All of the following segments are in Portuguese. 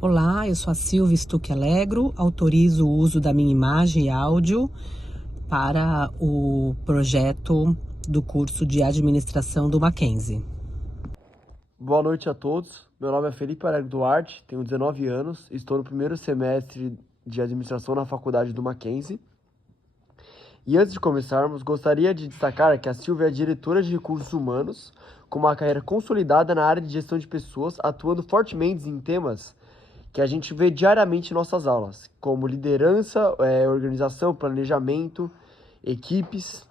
Olá, eu sou a Silvia Stuck Alegro, autorizo o uso da minha imagem e áudio para o projeto do curso de administração do Mackenzie. Boa noite a todos. Meu nome é Felipe Alegre Duarte, tenho 19 anos, estou no primeiro semestre de administração na faculdade do Mackenzie. E antes de começarmos, gostaria de destacar que a Silvia é diretora de recursos humanos, com uma carreira consolidada na área de gestão de pessoas, atuando fortemente em temas que a gente vê diariamente em nossas aulas, como liderança, organização, planejamento, equipes.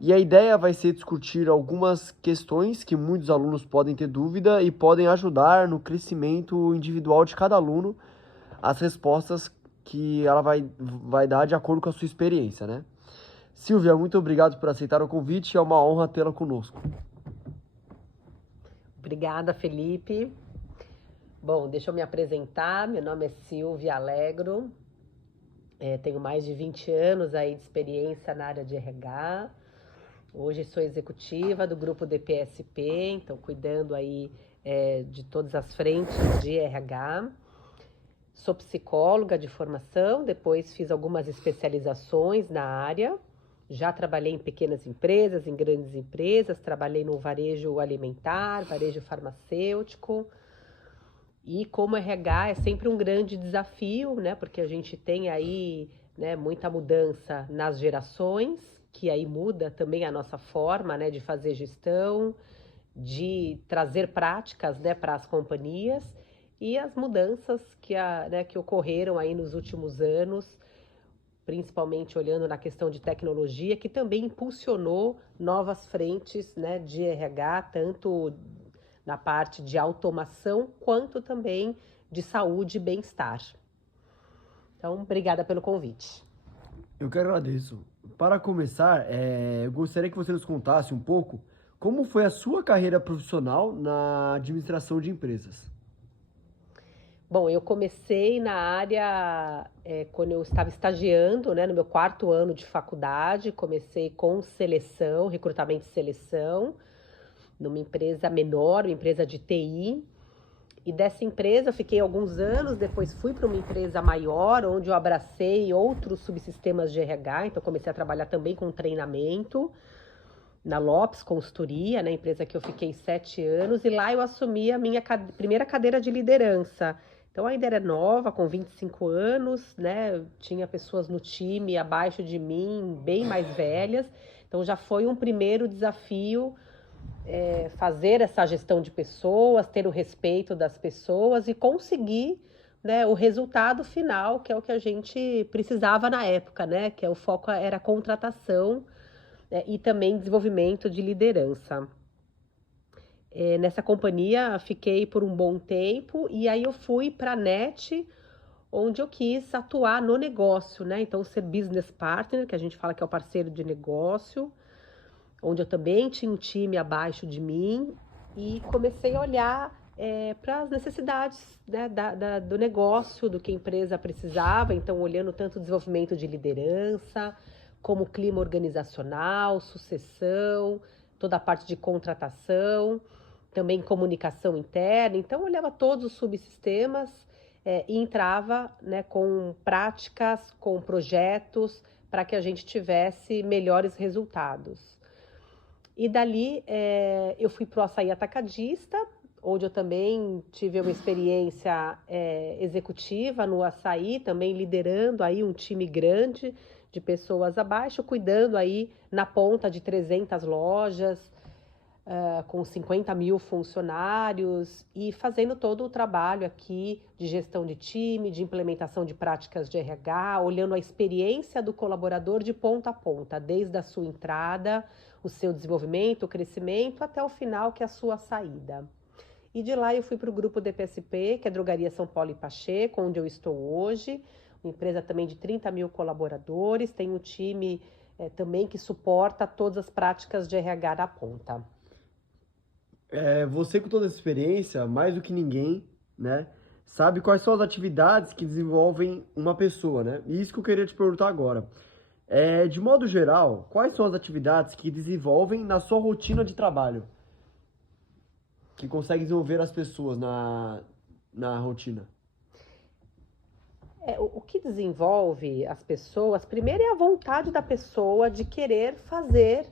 E a ideia vai ser discutir algumas questões que muitos alunos podem ter dúvida e podem ajudar no crescimento individual de cada aluno, as respostas que ela vai dar de acordo com a sua experiência, né? Silvia, muito obrigado por aceitar o convite, é uma honra tê-la conosco. Obrigada, Felipe. Bom, deixa eu me apresentar. Meu nome é Silvia Alegro. Tenho mais de 20 anos aí de experiência na área de RH. Hoje sou executiva do grupo DPSP, então cuidando aí de todas as frentes de RH. Sou psicóloga de formação, depois fiz algumas especializações na área. Já trabalhei em pequenas empresas, em grandes empresas, trabalhei no varejo alimentar, varejo farmacêutico. E como RH é sempre um grande desafio, né? Porque a gente tem aí, né, muita mudança nas gerações, que aí muda também a nossa forma, né, de fazer gestão, de trazer práticas, né, para as companhias e as mudanças que ocorreram aí nos últimos anos, principalmente olhando na questão de tecnologia, que também impulsionou novas frentes, né, de RH, tanto na parte de automação, quanto também de saúde e bem-estar. Então, obrigada pelo convite. Eu que agradeço. Para começar, eu gostaria que você nos contasse um pouco como foi a sua carreira profissional na administração de empresas. Bom, eu comecei na área quando eu estava estagiando, né, no meu 4º ano de faculdade. Comecei com seleção, recrutamento e seleção, numa empresa menor, uma empresa de TI. E dessa empresa eu fiquei alguns anos, depois fui para uma empresa maior, onde eu abracei outros subsistemas de RH. Então comecei a trabalhar também com treinamento, na Lopes Consultoria, na empresa que eu fiquei 7 anos, e lá eu assumi a minha primeira cadeira de liderança. Então ainda era nova, com 25 anos, né? Tinha pessoas no time abaixo de mim, bem mais velhas. Então já foi um primeiro desafio fazer essa gestão de pessoas, ter o respeito das pessoas e conseguir, né, o resultado final, que é o que a gente precisava na época, né? Que o foco era a contratação, e também desenvolvimento de liderança. Nessa companhia fiquei por um bom tempo e aí eu fui para a NET, onde eu quis atuar no negócio, né? Então ser business partner, que a gente fala que é o parceiro de negócio, onde eu também tinha um time abaixo de mim e comecei a olhar para as necessidades, né, do negócio, do que a empresa precisava. Então olhando tanto o desenvolvimento de liderança, como clima organizacional, sucessão, toda a parte de contratação, também comunicação interna. Então, eu olhava todos os subsistemas e entrava, né, com práticas, com projetos, para que a gente tivesse melhores resultados. E dali eu fui para o açaí atacadista, onde eu também tive uma experiência executiva no açaí, também liderando aí um time grande de pessoas abaixo, cuidando aí na ponta de 300 lojas, com 50 mil funcionários e fazendo todo o trabalho aqui de gestão de time, de implementação de práticas de RH, olhando a experiência do colaborador de ponta a ponta, desde a sua entrada, o seu desenvolvimento, o crescimento, até o final, que é a sua saída. E de lá eu fui para o grupo DPSP, que é Drogaria São Paulo e Pacheco, onde eu estou hoje, uma empresa também de 30 mil colaboradores, tem um time também que suporta todas as práticas de RH da ponta. Você com toda essa experiência, mais do que ninguém, né, sabe quais são as atividades que desenvolvem uma pessoa, né? E isso que eu queria te perguntar agora. De modo geral, quais são as atividades que desenvolvem na sua rotina de trabalho? Que consegue desenvolver as pessoas na rotina? O que desenvolve as pessoas, primeiro é a vontade da pessoa de querer fazer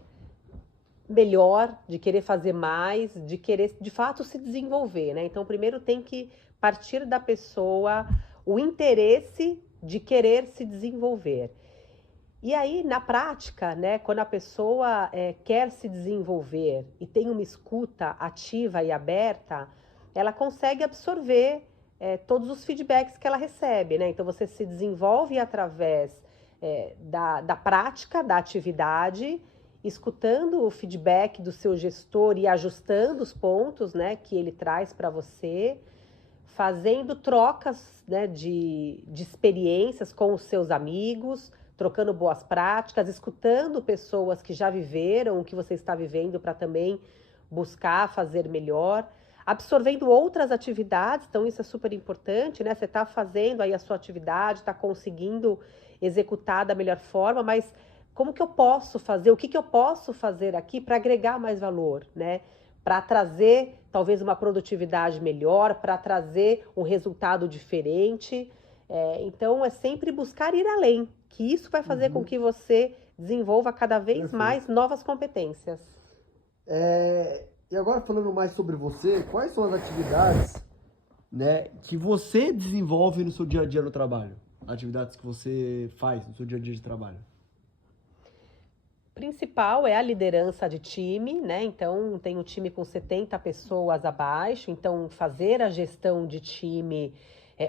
melhor, de querer fazer mais, de querer de fato se desenvolver, né? Então, primeiro tem que partir da pessoa o interesse de querer se desenvolver. E aí, na prática, né, quando a pessoa quer se desenvolver e tem uma escuta ativa e aberta, ela consegue absorver todos os feedbacks que ela recebe, né? Então, você se desenvolve através da prática, da atividade, escutando o feedback do seu gestor e ajustando os pontos, né, que ele traz para você, fazendo trocas, né, de experiências com os seus amigos, trocando boas práticas, escutando pessoas que já viveram o que você está vivendo para também buscar fazer melhor, absorvendo outras atividades, então isso é super importante, né? Você está fazendo aí a sua atividade, está conseguindo executar da melhor forma, mas como que eu posso fazer, o que que eu posso fazer aqui para agregar mais valor, né? Para trazer talvez uma produtividade melhor, para trazer um resultado diferente. Então, é sempre buscar ir além, que isso vai fazer com que você desenvolva cada vez mais Perfeito. novas competências. E agora falando mais sobre você, quais são as atividades, né, que você desenvolve no seu dia a dia no trabalho? Atividades que você faz no seu dia a dia de trabalho? Principal é a liderança de time, né? Então, tem um time com 70 pessoas abaixo, então fazer a gestão de time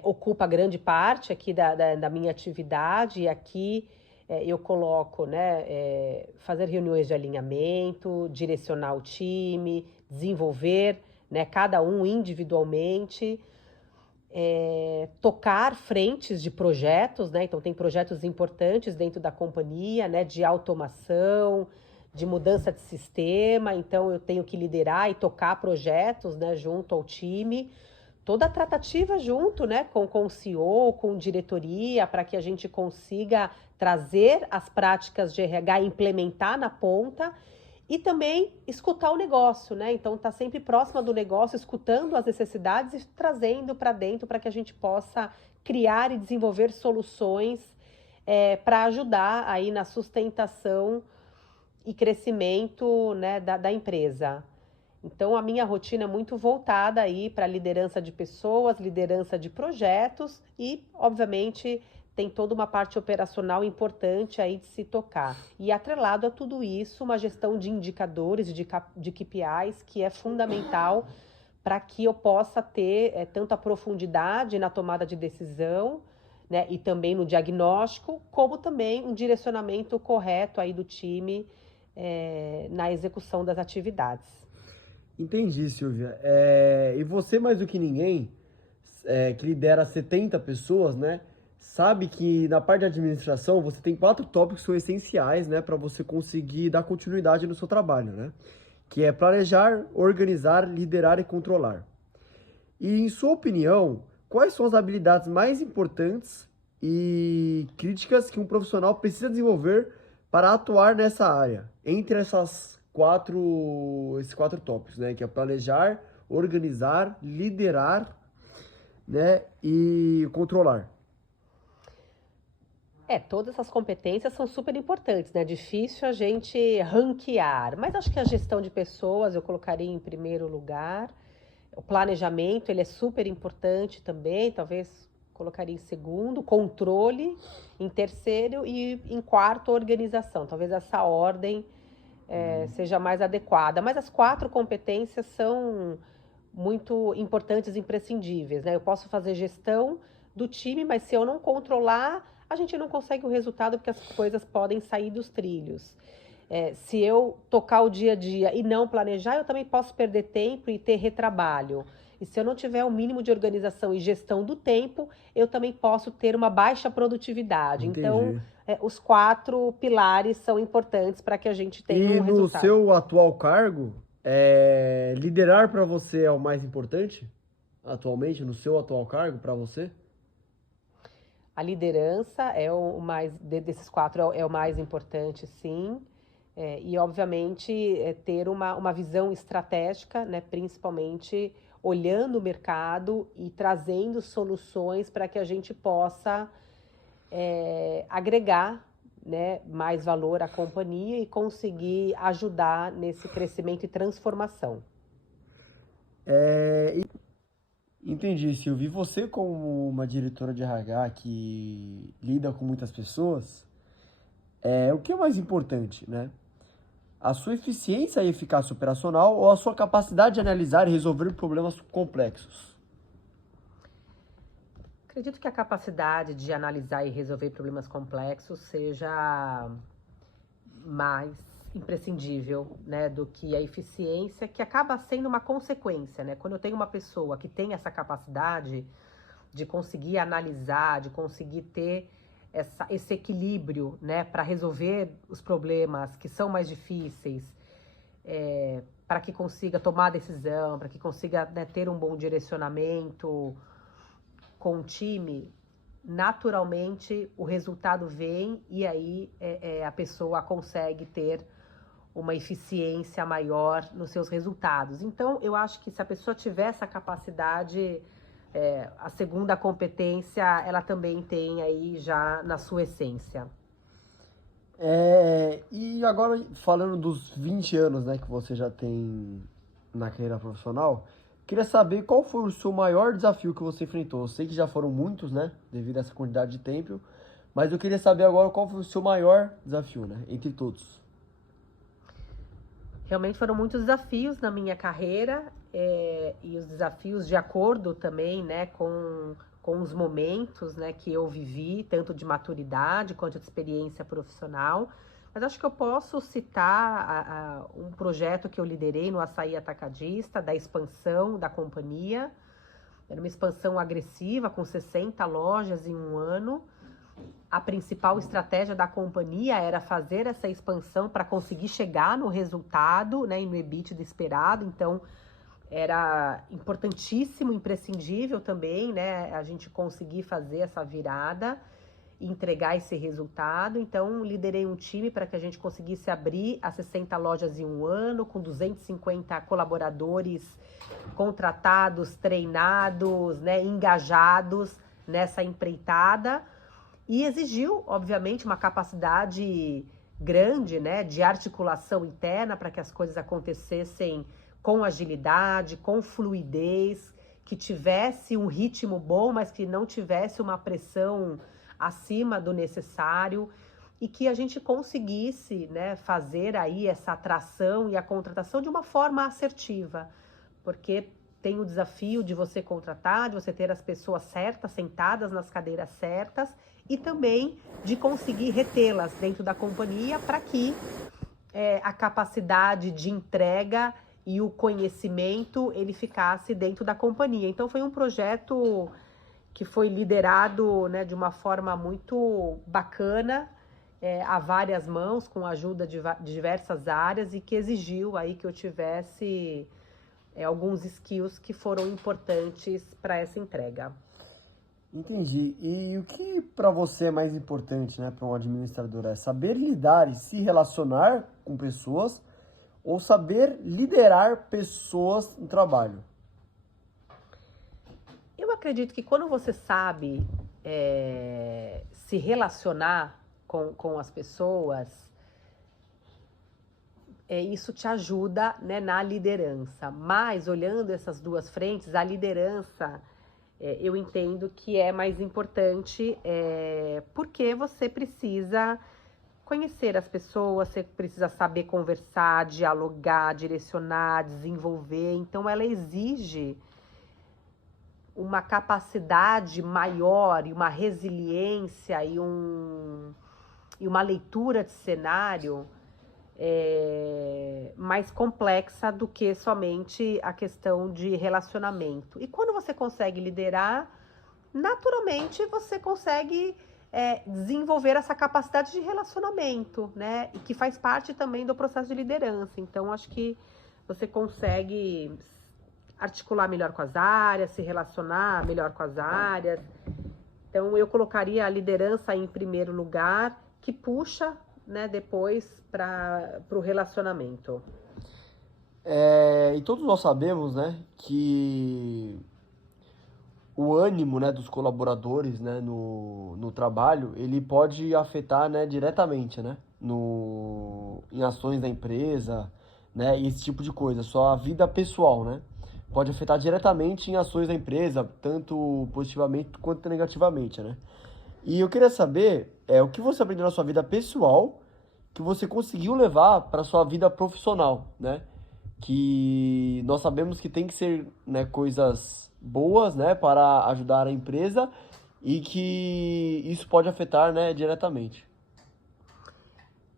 ocupa grande parte aqui da minha atividade, e aqui eu coloco, né, fazer reuniões de alinhamento, direcionar o time, desenvolver, né, cada um individualmente, tocar frentes de projetos, né? Então tem projetos importantes dentro da companhia, né? De automação, de mudança de sistema, então eu tenho que liderar e tocar projetos, né? Junto ao time, toda a tratativa junto, né? Com o CEO, com diretoria, para que a gente consiga trazer as práticas de RH e implementar na ponta. E também escutar o negócio, né? Então, tá sempre próxima do negócio, escutando as necessidades e trazendo para dentro para que a gente possa criar e desenvolver soluções para ajudar aí na sustentação e crescimento, né, da empresa. Então, a minha rotina é muito voltada aí para liderança de pessoas, liderança de projetos e, obviamente, tem toda uma parte operacional importante aí de se tocar. E atrelado a tudo isso, uma gestão de indicadores, de KPIs, que é fundamental para que eu possa ter tanto a profundidade na tomada de decisão, né, e também no diagnóstico, como também um direcionamento correto aí do time na execução das atividades. Entendi, Silvia. E você, mais do que ninguém, que lidera 70 pessoas, né? Sabe que na parte de administração você tem 4 tópicos que são essenciais, né? Para você conseguir dar continuidade no seu trabalho, né? Que é planejar, organizar, liderar e controlar. E, em sua opinião, quais são as habilidades mais importantes e críticas que um profissional precisa desenvolver para atuar nessa área? Entre esses quatro tópicos, né? Que é planejar, organizar, liderar, né? E controlar. Todas essas competências são super importantes, né? Difícil a gente ranquear, mas acho que a gestão de pessoas eu colocaria em primeiro lugar. O planejamento, ele é super importante também, talvez colocaria em segundo, controle em terceiro e em quarto, organização. Talvez essa ordem seja mais adequada. Mas as 4 competências são muito importantes e imprescindíveis, né? Eu posso fazer gestão do time, mas se eu não controlar, a gente não consegue o resultado porque as coisas podem sair dos trilhos. Se eu tocar o dia a dia e não planejar, eu também posso perder tempo e ter retrabalho. E se eu não tiver o mínimo de organização e gestão do tempo, eu também posso ter uma baixa produtividade. Então, Entendi. os 4 pilares são importantes para que a gente tenha E um no resultado. seu atual cargo, liderar para você é o mais importante? Atualmente, no seu atual cargo, para você? A liderança é o mais, desses 4, é o mais importante, sim. E, obviamente, ter uma visão estratégica, né, principalmente olhando o mercado e trazendo soluções para que a gente possa agregar, né, mais valor à companhia e conseguir ajudar nesse crescimento e transformação. Entendi, Silvia. E você, como uma diretora de RH que lida com muitas pessoas, o que é mais importante, né? A sua eficiência e eficácia operacional ou a sua capacidade de analisar e resolver problemas complexos? Acredito que a capacidade de analisar e resolver problemas complexos seja mais imprescindível, né, do que a eficiência, que acaba sendo uma consequência, né? Quando eu tenho uma pessoa que tem essa capacidade de conseguir analisar, de conseguir ter esse equilíbrio, né, para resolver os problemas que são mais difíceis, para que consiga tomar decisão, para que consiga, né, ter um bom direcionamento com o time, naturalmente o resultado vem e aí a pessoa consegue ter uma eficiência maior nos seus resultados. Então, eu acho que se a pessoa tiver essa capacidade, a segunda competência, ela também tem aí já na sua essência. E agora, falando dos 20 anos, né, que você já tem na carreira profissional, queria saber qual foi o seu maior desafio que você enfrentou. Eu sei que já foram muitos, né, devido a essa quantidade de tempo, mas eu queria saber agora qual foi o seu maior desafio, né, entre todos. Realmente foram muitos desafios na minha carreira, e os desafios de acordo também, né, com os momentos, né, que eu vivi, tanto de maturidade quanto de experiência profissional. Mas acho que eu posso citar um projeto que eu liderei no Açaí Atacadista, da expansão da companhia. Era uma expansão agressiva, com 60 lojas em um ano. A principal estratégia da companhia era fazer essa expansão para conseguir chegar no resultado, né, e no EBITDA esperado. Então, era importantíssimo, imprescindível também, né, a gente conseguir fazer essa virada e entregar esse resultado. Então, liderei um time para que a gente conseguisse abrir as 60 lojas em um ano, com 250 colaboradores contratados, treinados, né, engajados nessa empreitada. E exigiu, obviamente, uma capacidade grande, né, de articulação interna para que as coisas acontecessem com agilidade, com fluidez, que tivesse um ritmo bom, mas que não tivesse uma pressão acima do necessário e que a gente conseguisse, né, fazer aí essa atração e a contratação de uma forma assertiva, porque tem o desafio de você contratar, de você ter as pessoas certas, sentadas nas cadeiras certas, e também de conseguir retê-las dentro da companhia para que a capacidade de entrega e o conhecimento ele ficasse dentro da companhia. Então foi um projeto que foi liderado, né, de uma forma muito bacana, a várias mãos, com a ajuda de diversas áreas e que exigiu aí que eu tivesse alguns skills que foram importantes para essa entrega. Entendi. E o que para você é mais importante, né, para um administrador? É saber lidar e se relacionar com pessoas ou saber liderar pessoas no trabalho? Eu acredito que quando você sabe se relacionar com as pessoas, isso te ajuda, né, na liderança. Mas, olhando essas duas frentes, a liderança, eu entendo que é mais importante, porque você precisa conhecer as pessoas, você precisa saber conversar, dialogar, direcionar, desenvolver. Então, ela exige uma capacidade maior e uma resiliência e uma leitura de cenário mais complexa do que somente a questão de relacionamento. E quando você consegue liderar, naturalmente você consegue desenvolver essa capacidade de relacionamento, né? E que faz parte também do processo de liderança. Então, acho que você consegue articular melhor com as áreas, se relacionar melhor com as áreas. Então, eu colocaria a liderança em primeiro lugar, que puxa, né, depois para o relacionamento. E todos nós sabemos, né, que o ânimo, né, dos colaboradores, né, no trabalho, ele pode afetar, né, diretamente, né, em ações da empresa, né, e esse tipo de coisa. Sua vida pessoal, né, pode afetar diretamente em ações da empresa, tanto positivamente quanto negativamente, né. E eu queria saber, o que você aprendeu na sua vida pessoal que você conseguiu levar para sua vida profissional, né? Que nós sabemos que tem que ser, né, coisas boas, né, para ajudar a empresa e que isso pode afetar, né, diretamente.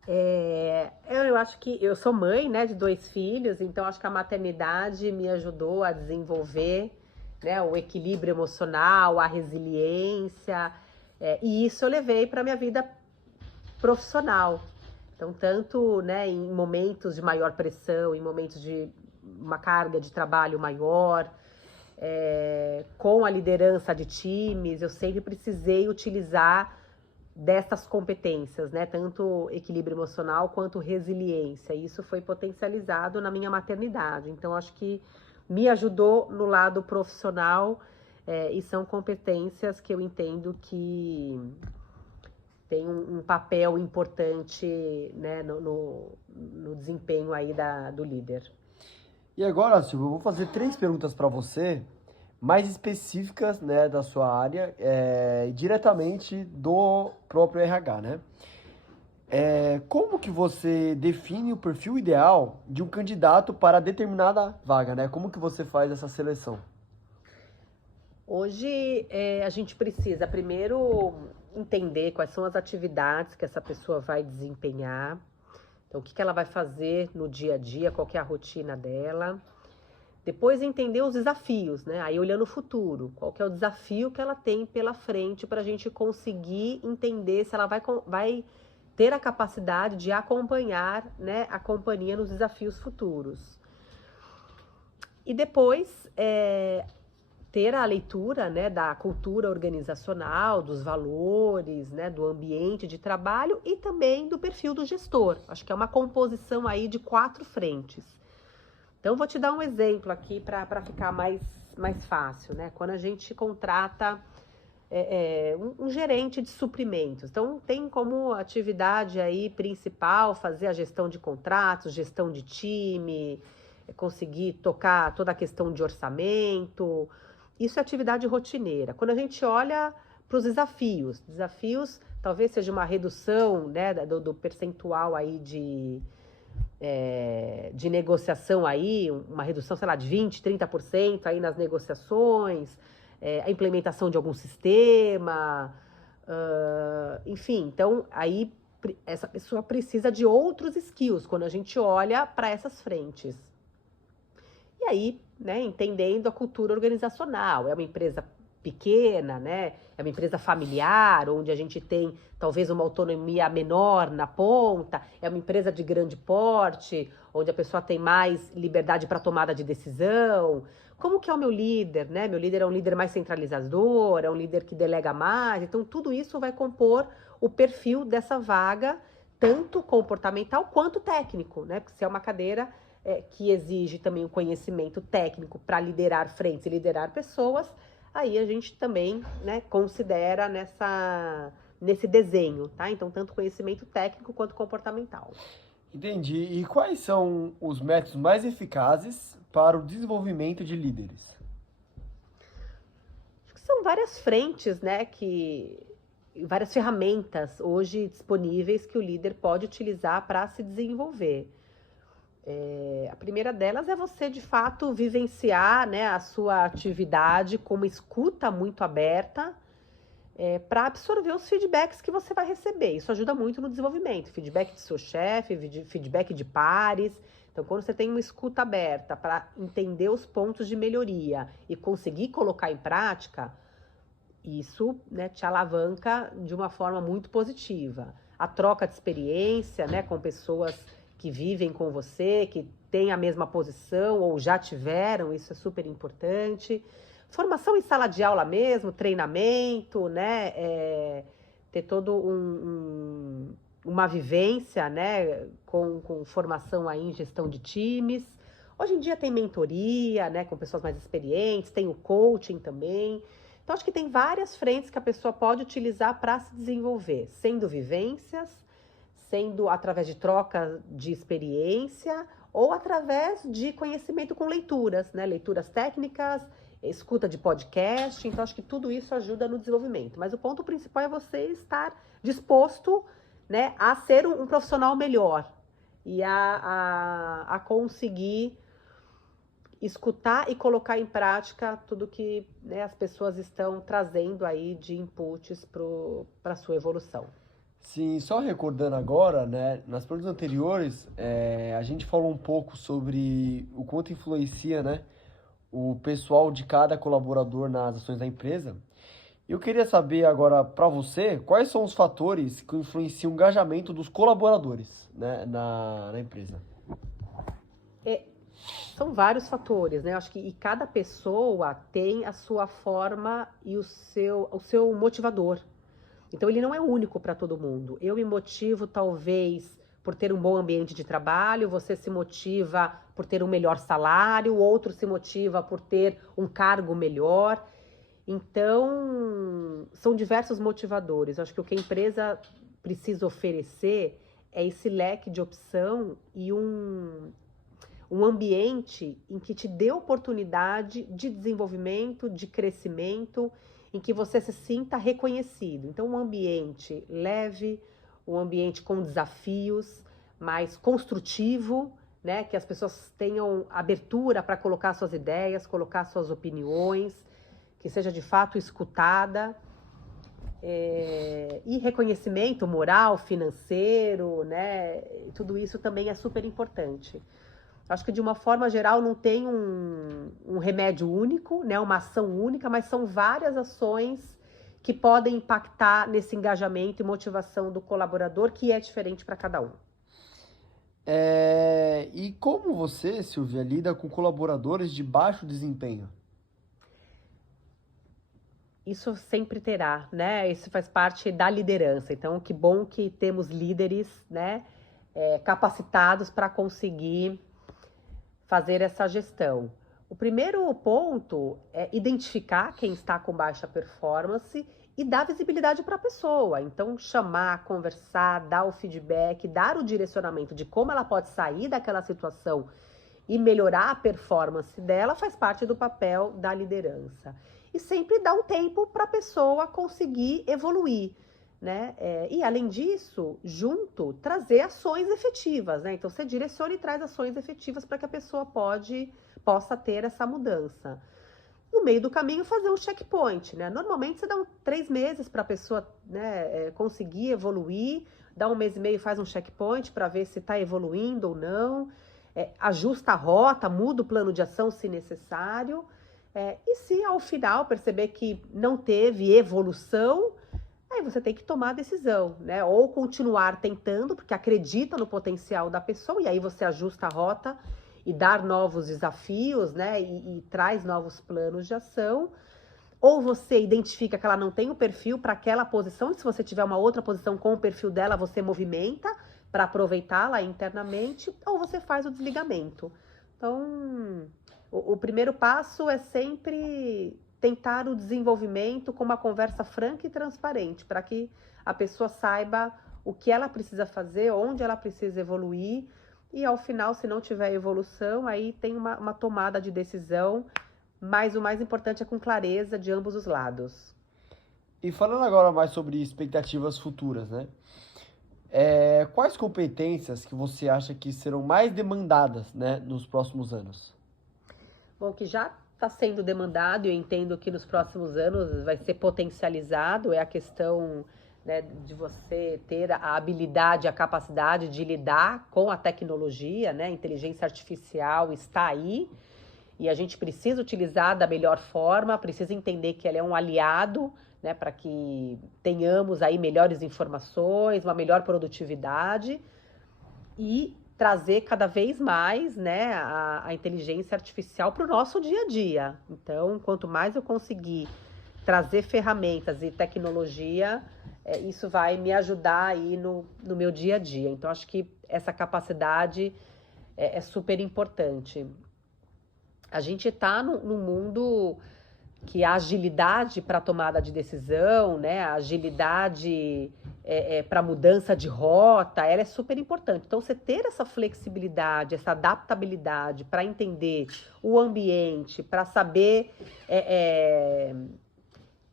Eu acho que eu sou mãe, né, de 2 filhos, então acho que a maternidade me ajudou a desenvolver, né, o equilíbrio emocional, a resiliência, e isso eu levei para minha vida profissional. Então, tanto, né, em momentos de maior pressão, em momentos de uma carga de trabalho maior, com a liderança de times, eu sempre precisei utilizar dessas competências, né? Tanto equilíbrio emocional quanto resiliência. Isso foi potencializado na minha maternidade. Então, acho que me ajudou no lado profissional, e são competências que eu entendo que tem um papel importante, né, no desempenho aí do líder. E agora, Silvio, eu vou fazer 3 perguntas para você, mais específicas, né, da sua área, diretamente do próprio RH, né? Como que você define o perfil ideal de um candidato para determinada vaga, né? Como que você faz essa seleção? Hoje, a gente precisa primeiro entender quais são as atividades que essa pessoa vai desempenhar. Então, o que ela vai fazer no dia a dia, qual que é a rotina dela. Depois, entender os desafios, né? Aí, olhando o futuro, qual que é o desafio que ela tem pela frente para a gente conseguir entender se ela vai ter a capacidade de acompanhar, né, a companhia nos desafios futuros. E depois, ter a leitura, né, da cultura organizacional, dos valores, né, do ambiente de trabalho e também do perfil do gestor. Acho que é uma composição aí de 4 frentes. Então, vou te dar um exemplo aqui para ficar mais fácil, né? Quando a gente contrata um gerente de suprimentos. Então, tem como atividade aí principal fazer a gestão de contratos, gestão de time, conseguir tocar toda a questão de orçamento. Isso é atividade rotineira. Quando a gente olha para os desafios talvez seja uma redução, né, do percentual aí de negociação aí, uma redução, sei lá, de 20, 30% aí nas negociações, a implementação de algum sistema, enfim, então aí essa pessoa precisa de outros skills quando a gente olha para essas frentes. E aí, né, entendendo a cultura organizacional, é uma empresa pequena, né? É uma empresa familiar, onde a gente tem talvez uma autonomia menor na ponta, é uma empresa de grande porte, onde a pessoa tem mais liberdade para tomada de decisão. Como que é o meu líder, né? Meu líder é um líder mais centralizador, é um líder que delega mais, então tudo isso vai compor o perfil dessa vaga, tanto comportamental quanto técnico, né? Porque se é uma cadeira que exige também o conhecimento técnico para liderar frentes e liderar pessoas, aí a gente também, né, considera nesse desenho, tá? Então, tanto conhecimento técnico quanto comportamental. Entendi. E quais são os métodos mais eficazes para o desenvolvimento de líderes? Acho que são várias frentes, né, várias ferramentas hoje disponíveis que o líder pode utilizar para se desenvolver. A primeira delas é você, de fato, vivenciar, né, a sua atividade com uma escuta muito aberta, para absorver os feedbacks que você vai receber. Isso ajuda muito no desenvolvimento. Feedback de seu chefe, feedback de pares. Então, quando você tem uma escuta aberta para entender os pontos de melhoria e conseguir colocar em prática, isso, né, te alavanca de uma forma muito positiva. A troca de experiência, né, com pessoas que vivem com você, que têm a mesma posição ou já tiveram, isso é super importante. Formação em sala de aula mesmo, treinamento, né, ter todo uma vivência, né, com formação aí em gestão de times. Hoje em dia tem mentoria, né, com pessoas mais experientes, tem o coaching também. Então, acho que tem várias frentes que a pessoa pode utilizar para se desenvolver, sendo vivências, sendo através de troca de experiência ou através de conhecimento com leituras, né? Leituras técnicas, escuta de podcast. Então, acho que tudo isso ajuda no desenvolvimento. Mas o ponto principal é você estar disposto, né, a ser um profissional melhor e a conseguir escutar e colocar em prática tudo que, né, as pessoas estão trazendo aí de inputs para a sua evolução. Sim, só recordando agora, né, nas perguntas anteriores, a gente falou um pouco sobre o quanto influencia, né, o pessoal de cada colaborador nas ações da empresa. Eu queria saber agora para você, quais são os fatores que influenciam o engajamento dos colaboradores, né, na empresa? São vários fatores, né? Eu acho que e cada pessoa tem a sua forma e o seu motivador. Então, ele não é único para todo mundo. Eu me motivo, talvez, por ter um bom ambiente de trabalho, você se motiva por ter um melhor salário, o outro se motiva por ter um cargo melhor. Então, são diversos motivadores. Eu acho que o que a empresa precisa oferecer é esse leque de opção e um ambiente em que te dê oportunidade de desenvolvimento, de crescimento, em que você se sinta reconhecido. Então, um ambiente leve, um ambiente com desafios, mais construtivo, né? Que as pessoas tenham abertura para colocar suas ideias, colocar suas opiniões, que seja de fato escutada. E reconhecimento moral, financeiro, né? Tudo isso também é super importante. Acho que de uma forma geral não tem um remédio único, né? Uma ação única, mas são várias ações que podem impactar nesse engajamento e motivação do colaborador, que é diferente para cada um. E como você, Silvia, lida com colaboradores de baixo desempenho? Isso sempre terá, né? Isso faz parte da liderança. Então, que bom que temos líderes, né, capacitados para conseguir fazer essa gestão. O primeiro ponto é identificar quem está com baixa performance e dar visibilidade para a pessoa. Então, chamar, conversar, dar o feedback, dar o direcionamento de como ela pode sair daquela situação e melhorar a performance dela faz parte do papel da liderança. E sempre dar um tempo para a pessoa conseguir evoluir, né? E além disso, junto, trazer ações efetivas, né? Então, você direciona e traz ações efetivas para que a pessoa possa ter essa mudança. No meio do caminho, fazer um checkpoint, né? Normalmente, você dá 3 meses para a pessoa, né, conseguir evoluir, dá 1 mês e meio, faz um checkpoint para ver se está evoluindo ou não, ajusta a rota, muda o plano de ação se necessário, e se ao final perceber que não teve evolução, aí você tem que tomar a decisão, né? Ou continuar tentando, porque acredita no potencial da pessoa, e aí você ajusta a rota e dá novos desafios, né? E traz novos planos de ação. Ou você identifica que ela não tem o perfil para aquela posição, e se você tiver uma outra posição com o perfil dela, você movimenta para aproveitá-la internamente, ou você faz o desligamento. Então, o primeiro passo é sempre tentar o desenvolvimento com uma conversa franca e transparente, para que a pessoa saiba o que ela precisa fazer, onde ela precisa evoluir, e ao final, se não tiver evolução, aí tem uma tomada de decisão, mas o mais importante é com clareza de ambos os lados. E falando agora mais sobre expectativas futuras, né? Quais competências que você acha que serão mais demandadas, né, nos próximos anos? Bom, que já está sendo demandado, e eu entendo que nos próximos anos vai ser potencializado, é a questão, né, de você ter a habilidade, a capacidade de lidar com a tecnologia, né? A inteligência artificial está aí e a gente precisa utilizar da melhor forma, precisa entender que ela é um aliado, né, para que tenhamos aí melhores informações, uma melhor produtividade e trazer cada vez mais, né, a inteligência artificial para o nosso dia a dia. Então, quanto mais eu conseguir trazer ferramentas e tecnologia, isso vai me ajudar aí no meu dia a dia. Então, acho que essa capacidade é super importante. a gente está num mundo que a agilidade para tomada de decisão, né, a agilidade para mudança de rota, ela é super importante. Então, você ter essa flexibilidade, essa adaptabilidade para entender o ambiente, para saber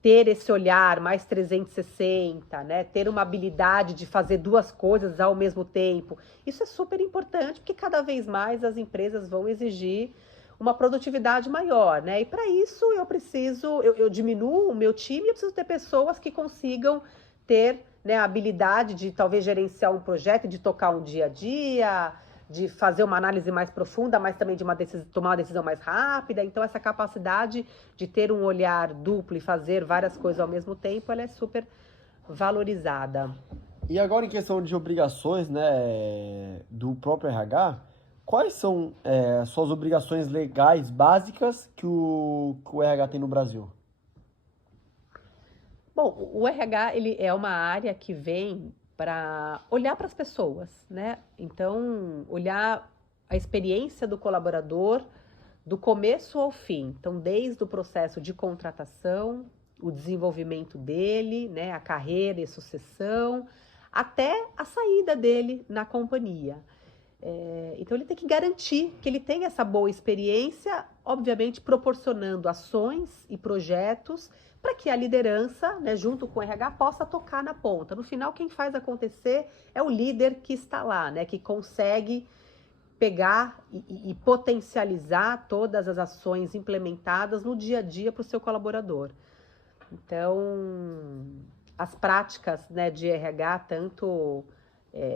ter esse olhar mais 360, né, ter uma habilidade de fazer duas coisas ao mesmo tempo, isso é super importante, porque cada vez mais as empresas vão exigir uma produtividade maior, né? E para isso eu diminuo o meu time, eu preciso ter pessoas que consigam ter, né, a habilidade de talvez gerenciar um projeto, de tocar um dia a dia, de fazer uma análise mais profunda, mas também de tomar uma decisão mais rápida. Então, essa capacidade de ter um olhar duplo e fazer várias coisas ao mesmo tempo, ela é super valorizada. E agora, em questão de obrigações, né, do próprio RH, quais são suas obrigações legais básicas que o RH tem no Brasil? Bom, o RH ele é uma área que vem para olhar para as pessoas, né? Então, olhar a experiência do colaborador do começo ao fim. Então, desde o processo de contratação, o desenvolvimento dele, né, a carreira e sucessão, até a saída dele na companhia. Então, ele tem que garantir que ele tem essa boa experiência, obviamente proporcionando ações e projetos para que a liderança, né, junto com o RH, possa tocar na ponta. No final, quem faz acontecer é o líder que está lá, né, que consegue pegar e potencializar todas as ações implementadas no dia a dia para o seu colaborador. Então, as práticas, né, de RH, tanto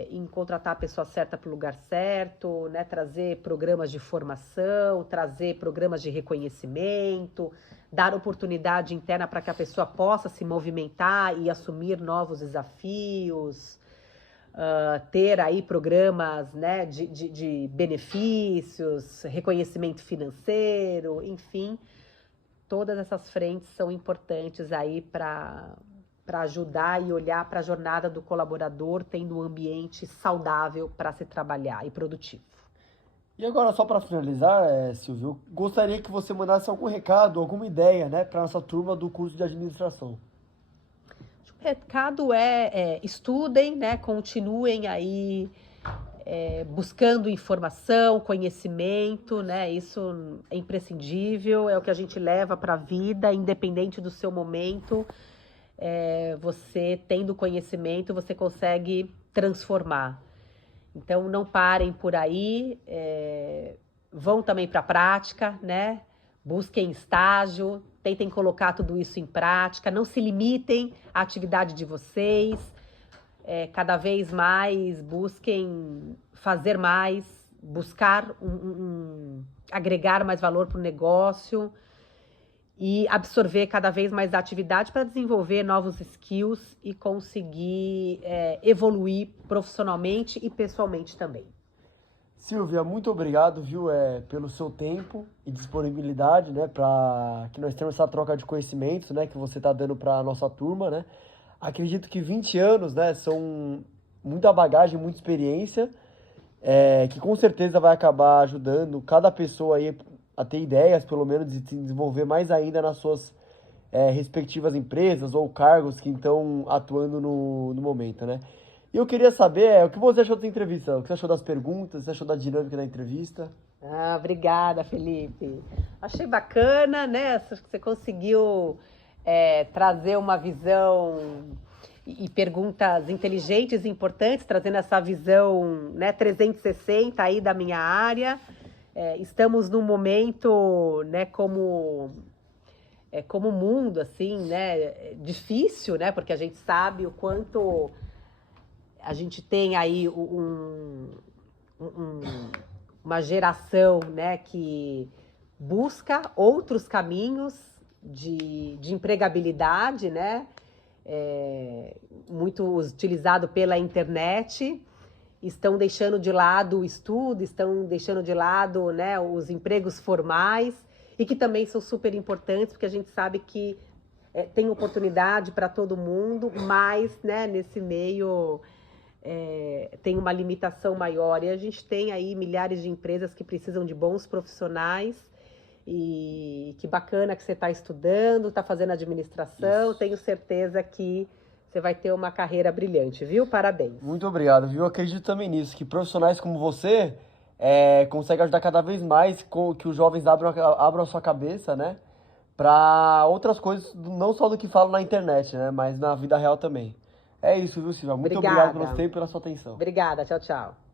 em contratar a pessoa certa para o lugar certo, né, trazer programas de formação, trazer programas de reconhecimento, dar oportunidade interna para que a pessoa possa se movimentar e assumir novos desafios, ter aí programas, né, de benefícios, reconhecimento financeiro, enfim, todas essas frentes são importantes aí para ajudar e olhar para a jornada do colaborador, tendo um ambiente saudável para se trabalhar e produtivo. E agora, só para finalizar, Silvio, gostaria que você mandasse algum recado, alguma ideia, né, para nossa turma do curso de administração. O recado estudem, né, continuem aí buscando informação, conhecimento, né, isso é imprescindível, é o que a gente leva para a vida, independente do seu momento. Você tendo conhecimento, você consegue transformar. Então, não parem por aí, vão também para a prática, né? Busquem estágio, tentem colocar tudo isso em prática, não se limitem à atividade de vocês, cada vez mais busquem fazer mais, buscar agregar mais valor para o negócio e absorver cada vez mais da atividade para desenvolver novos skills e conseguir evoluir profissionalmente e pessoalmente também. Silvia, muito obrigado, viu, pelo seu tempo e disponibilidade, né, para que nós tenhamos essa troca de conhecimentos, né, que você está dando para a nossa turma, né. Acredito que 20 anos, né, são muita bagagem, muita experiência, que com certeza vai acabar ajudando cada pessoa aí a ter ideias, pelo menos, de se desenvolver mais ainda nas suas respectivas empresas ou cargos que estão atuando no momento, né? E eu queria saber o que você achou da entrevista, o que você achou das perguntas, o que você achou da dinâmica da entrevista. Obrigada, Felipe. Achei bacana, né? Acho que você conseguiu trazer uma visão e perguntas inteligentes e importantes, trazendo essa visão, né, 360 aí da minha área. Estamos num momento, né, como mundo, assim, né, difícil, né, porque a gente sabe o quanto a gente tem aí uma geração, né, que busca outros caminhos de empregabilidade, né, muito utilizado pela internet, estão deixando de lado o estudo, estão deixando de lado, né, os empregos formais, e que também são super importantes, porque a gente sabe que tem oportunidade para todo mundo, mas, né, nesse meio tem uma limitação maior. E a gente tem aí milhares de empresas que precisam de bons profissionais E que bacana que você está estudando, está fazendo administração. Isso. Tenho certeza que você vai ter uma carreira brilhante, viu? Parabéns. Muito obrigado, viu? Eu acredito também nisso, que profissionais como você conseguem ajudar cada vez mais com que os jovens abram a sua cabeça, né? Para outras coisas, não só do que falam na internet, né? Mas na vida real também. É isso, viu, Silvia? Muito obrigado pelo Obrigada. seu tempo e pela sua atenção. Obrigada. Tchau, tchau.